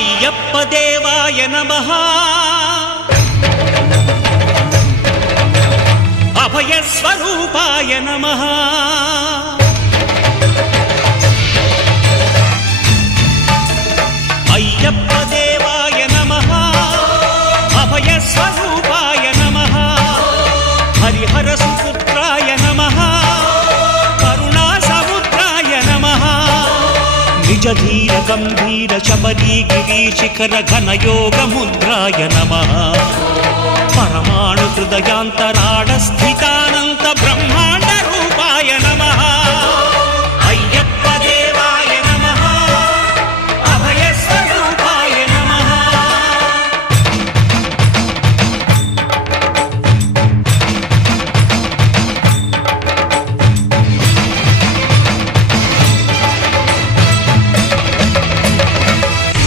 అయ్యప్ప దేవాయ నమః అభయ స్వరూపాయ నమః అయ్యప్ప దేవాయ నమః అభయ స్వరూపాయ నమః హరిహర సుపుత్రాయ నమః కరుణా సముద్రాయ నమః నిజ ధీర గంభీర శబరీ గిరి శిఖర ఘన యోగ ముద్రాయ నమః పరమాణు హృదయాంతరాళ స్థితానంత